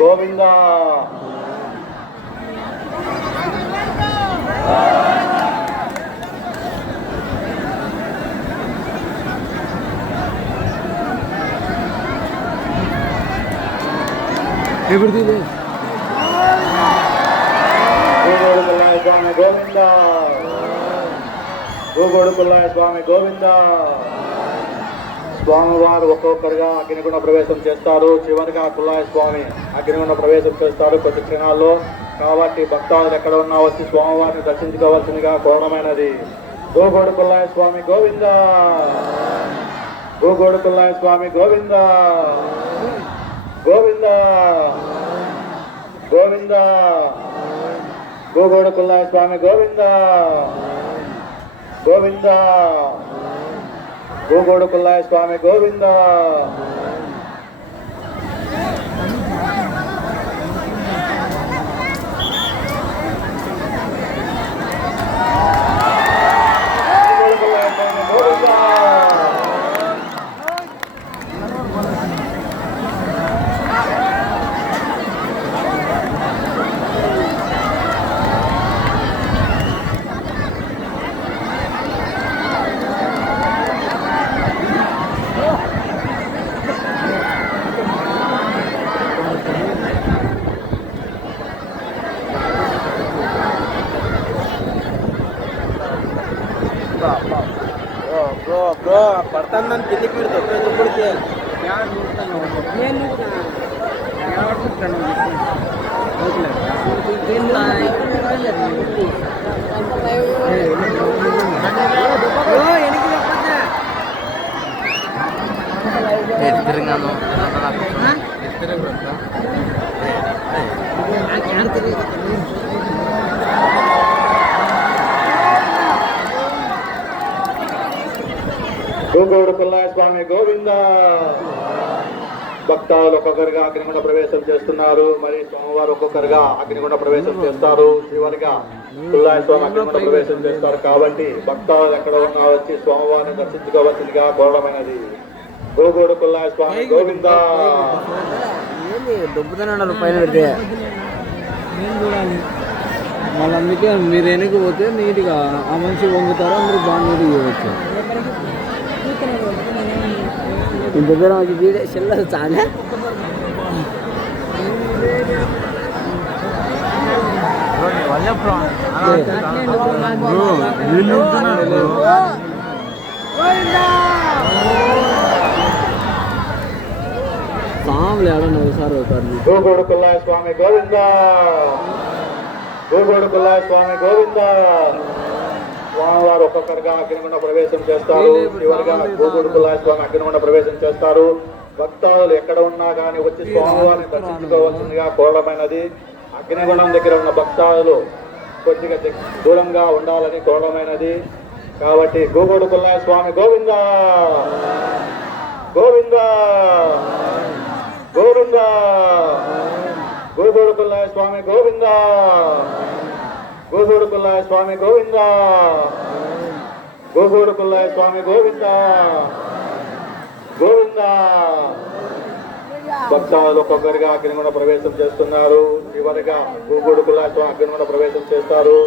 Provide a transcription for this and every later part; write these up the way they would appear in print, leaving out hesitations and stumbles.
గోవింద గోగోడుకుల్లాయ స్వామి గోవింద గోగోడుకుల్లాయ స్వామి గోవింద. స్వామివారు ఒక్కొక్కరుగా అగ్నిగుండ ప్రవేశం చేస్తారు. చివరిగా కుల్లాయ స్వామి అగ్నిగుండ ప్రవేశం చేస్తారు కొద్ది క్షణాల్లో. కాబట్టి భక్తాదులు ఎక్కడ ఉన్నా వచ్చి స్వామివారిని దర్శించుకోవాల్సిందిగా కోరడమైనది. గోగోడుకుల్లాయ స్వామి గోవింద గోగోడుకుల్లాయ స్వామి గోవింద గోవింద గోవింద గోగోడుకుల్లాయ స్వామి గోవింద గోవింద గోగోడుకుల్లాయ స్వామి గోవింద. బ్రో పడతాను నన్ను కిందికి మీరు తొక్కేటప్పటికి గోగోడుకుల్లాయ స్వామి గోవింద. భక్తాదులు ఒక్కొక్కరుగా అగ్నిగుండ ప్రవేశం చేస్తున్నారు. మరి స్వామివారు ఒక్కొక్కరుగా అగ్నిగుండ ప్రవేశం చేస్తారు. చివరిగా కుల్లాయ స్వామి అగ్నిగుండ ప్రవేశం చేస్తారు. కాబట్టి భక్తాదులు ఎక్కడ ఉన్నా వచ్చి స్వామివారిని దర్శించుకోవలసిందిగా కోరడమైనది. గోగోడుకుల్లాయ స్వామి గోవింద. మళ్ళీ అందుకే మీరు వెనకపోతే నీట్గా ఆ మనిషి వంగుతారో మీరు బాగా నీట్గా చేయవచ్చు. ఇంత దూరం వచ్చి వీడే చెల్లదు చాలా సాములు ఎవరన్నా ఒకసారి అవుతారు. గోగోడుకుల్లాయ స్వామి గోవింద గోగోడుకుల్లాయ స్వామి గోవింద. స్వామివారు ఒక్కొక్కరుగా అగ్నిగుండ ప్రవేశం చేస్తారు. చివరిగా గోగోడుకుల్లాయ స్వామి అగ్నిగుండ ప్రవేశం చేస్తారు. భక్తాదులు ఎక్కడ ఉన్నా కానీ వచ్చి స్వామివారిని దర్శించుకోవాల్సిందిగా కోరడమైనది. అగ్నిగుండం దగ్గర ఉన్న భక్తాదులు కొద్దిగా దూరంగా ఉండాలని కోరడమైనది. కాబట్టి గోగోడుకుల్లాయ స్వామి గోవింద గోవింద గోవింద గోగోడుకుల్లాయ స్వామి గోవింద గోగోడుకుల్లాయ స్వామి గోవింద గోగోడుకుల్లాయ స్వామి గోవింద గోవింద. భక్తాదులు ఒక్కొక్కరిగా అగ్నిగుండ ప్రవేశం చేస్తున్నారు. చివరిగా గోగోడుకుల్లాయ స్వామి అగ్నిగుండ ప్రవేశం చేస్తారు.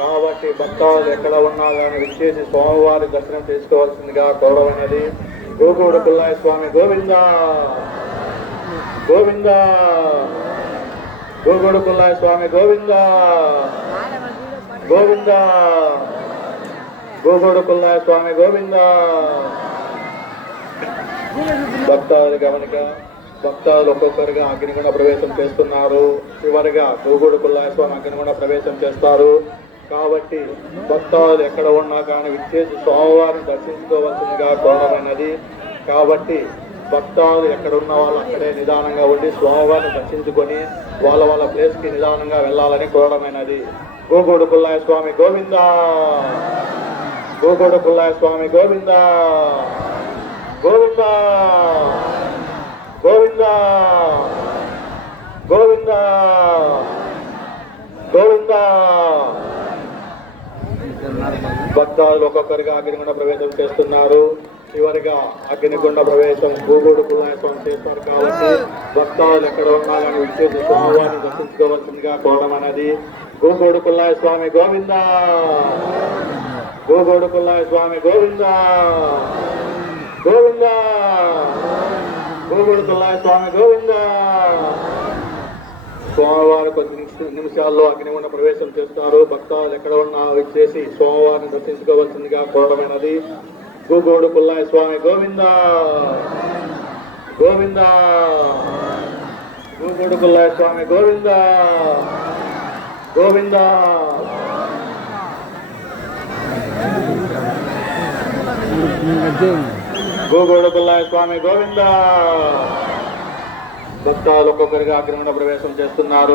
కాబట్టి భక్తాదులు ఎక్కడ ఉన్నా కానీ విచ్చేసి స్వామివారి దర్శనం చేసుకోవాల్సిందిగా కోరడమైనది. గోగోడుకుల్లాయ స్వామి గోవింద గోవింద గోగోడుకుల్లాయ స్వామి గోవింద గోవింద గోగోడుకుల్లాయ స్వామి గోవింద. భక్తాదులు గమనిక. భక్తాదులు ఒక్కొక్కరుగా అగ్నిగుండ ప్రవేశం చేస్తున్నారు. చివరిగా గోగోడుకుల్లాయ స్వామి అగ్నిగుండ ప్రవేశం చేస్తారు. కాబట్టి భక్తాదులు ఎక్కడ ఉన్నా కానీ విచ్చేసి స్వామివారిని దర్శించుకోవాల్సిందిగా కోరడమైనది. కాబట్టి భక్తాదులు ఎక్కడ ఉన్న వాళ్ళు అక్కడే నిదానంగా ఉండి స్వామివారిని దర్శించుకొని వాళ్ళ ప్లేస్కి నిదానంగా వెళ్ళాలని కోరడమైనది. గోగోడుకుల్లాయ స్వామి గోవింద గోగోడుకుల్లాయ స్వామి గోవింద గోవింద గోవింద గోవింద గోవింద. భక్తాదులు ఒక్కొక్కరిగా అగ్నిగుండ ప్రవేశం చేస్తున్నారు. చివరిగా అగ్నిగుండ ప్రవేశం గూగూడు పుల్లయ్య స్వామి చేస్తారు. కాబట్టి భక్తాదులు ఎక్కడ ఉన్నా కానీ విచ్చేసి స్వామివారిని దర్శించుకోవాల్సిందిగా కోరడం అనేది. గూగూడు పుల్లయ్య స్వామి గోవింద, గూగూడు పుల్లయ్య స్వామి గోవింద, గోవింద, గూగూడు పుల్లయ్య స్వామి గోవింద. సోమవారం కొద్ది నిమిషాల్లో అగ్నిగుండ ప్రవేశం చేస్తారు. భక్తాదులు ఎక్కడ ఉన్నా విచ్చేసి సోమవారిని దర్శించుకోవాల్సిందిగా కోరమైనది. గూగూడు పుల్లయ్య స్వామి గోవింద, గోవింద, గూగూడు పుల్లయ్య స్వామి గోవింద, గోవింద. గూగూడు పుల్లయ్య స్వామి గోవింద. భక్తాదులు ఒక్కొక్కరిగా అగ్నిగుండ ప్రవేశం చేస్తున్నారు.